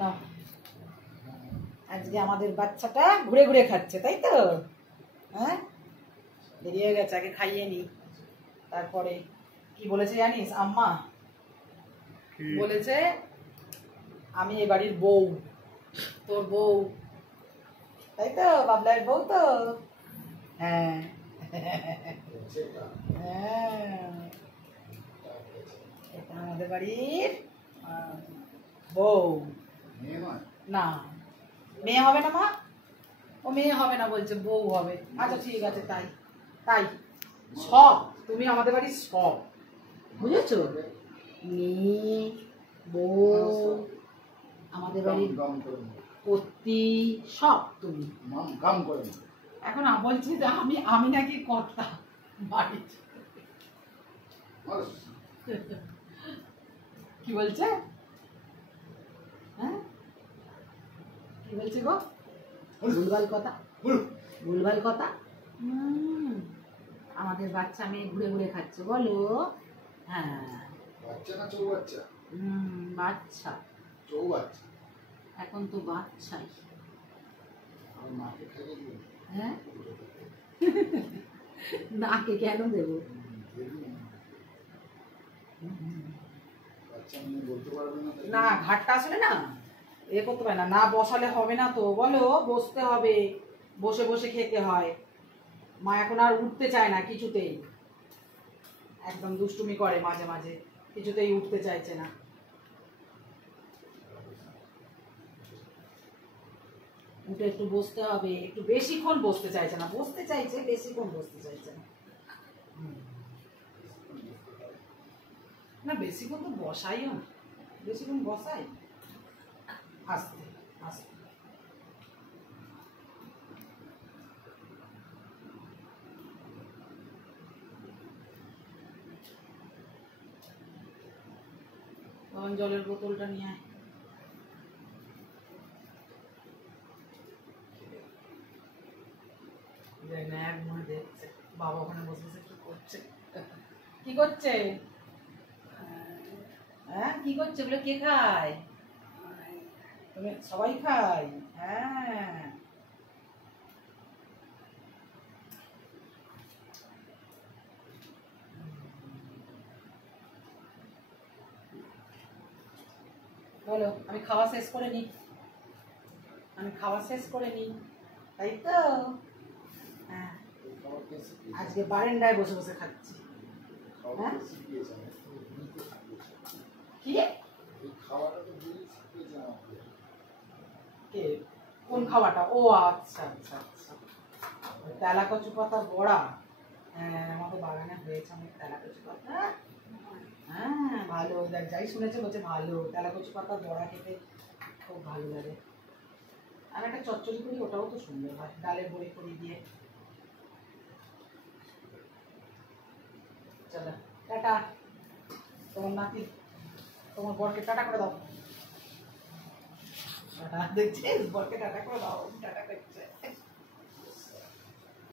না, আজকে আমাদের বাচ্চাটা ঘুরে ঘুরে খাচ্ছে, তাই তো? হ্যাঁ, দেরি হয়ে গেছে, আগে খাইয়ে নি। তারপরে কি বলেছে জানিস আম্মা? বলেছে আমি এই বাড়ির বউ, তোর বউ, তাই তো? বাবলার বউ তো। হ্যাঁ হ্যাঁ, এটা আমাদের বাড়ির বউ। না, মেয়ে হবে না মা, ও মেয়ে হবে না বলছে, বউ হবে। আচ্ছা ঠিক আছে, তাই তাই সব, তুমি আমাদের বাড়ির সব, বুঝেছো? মেয়ে, বউ, আমাদের বাড়ির কর্তি, সব তুমি। এখন বলছি যে আমি নাকি কর্তা বাড়ির। কি বলছে? হ্যাঁ, কি বলছে গো? ভুলভাল কথা, ভুলভাল কথা। আমাদের বাচ্চা মেয়ে ঘুরে ঘুরে খাচ্ছে, বলো? হ্যাঁ, বাচ্চা না চৌবাচ্চা? বাচ্চা, চৌবাচ্চা। এখন তো বাচ্চাই। আর মাকে খাইয়ে দিও। হ্যাঁ, নাকে কেন দেব? বাচ্চা মেয়ে বলতে পারবে না। না, ঘাটটা আসলে না এ করতে পারে না, না বসালে হবে না তো, বলো? বসতে হবে, বসে বসে খেতে হয়। মা এখন আর উঠতে চায় না কিছুতেই, একদম দুষ্টুমি করে মাঝে মাঝে, কিছুতেই উঠতে চাইছে না। উঠে একটু বসতে হবে, একটু বেশিক্ষণ বসতে চাইছে না, বসতে চাইছে বেশিক্ষণ বসতে চাইছে না। না, বেশিক্ষণ তো বসাইও না, বেশিক্ষণ বসাই আস্তে আস্তে। তখন জলের বোতলটা নিয়ে আয়। এক মনে দেখছে বাবা ওখানে বসে বসে কি করছে, কি করছে? হ্যাঁ, কি করছে বলে? কে খায়? তুমি সবাই খাই। হ্যাঁ, বলো আমি খাওয়া শেষ করে নি, আমি খাওয়া শেষ করে নি, তাই তো? হ্যাঁ, আজকে বারান্দায় বসে বসে খাচ্ছি। হ্যাঁ, কি? কে? কোন খাওয়াটা? ও আচ্ছা আচ্ছা আচ্ছা, তেলা কচু পাতা বড়া। হ্যাঁ, আমাদের বাগানে হয়েছে অনেক তেলা কচু পাতা। হ্যাঁ, ভালো, দেখ যাই শুনেছে বলছে ভালো, তেলা কচু পাতা বড়া খেতে খুব ভালো লাগে। আর একটা চচ্চড়ি করি, ওটাও তো সুন্দর হয়, ডালের বড়ি করি দিয়ে। চলো টাটা, তোমার নাতি তোমার বরকে টাটা করে দাও। টাটা, দেখছিস বরকে টাটা করে দাও, টাটা করছি।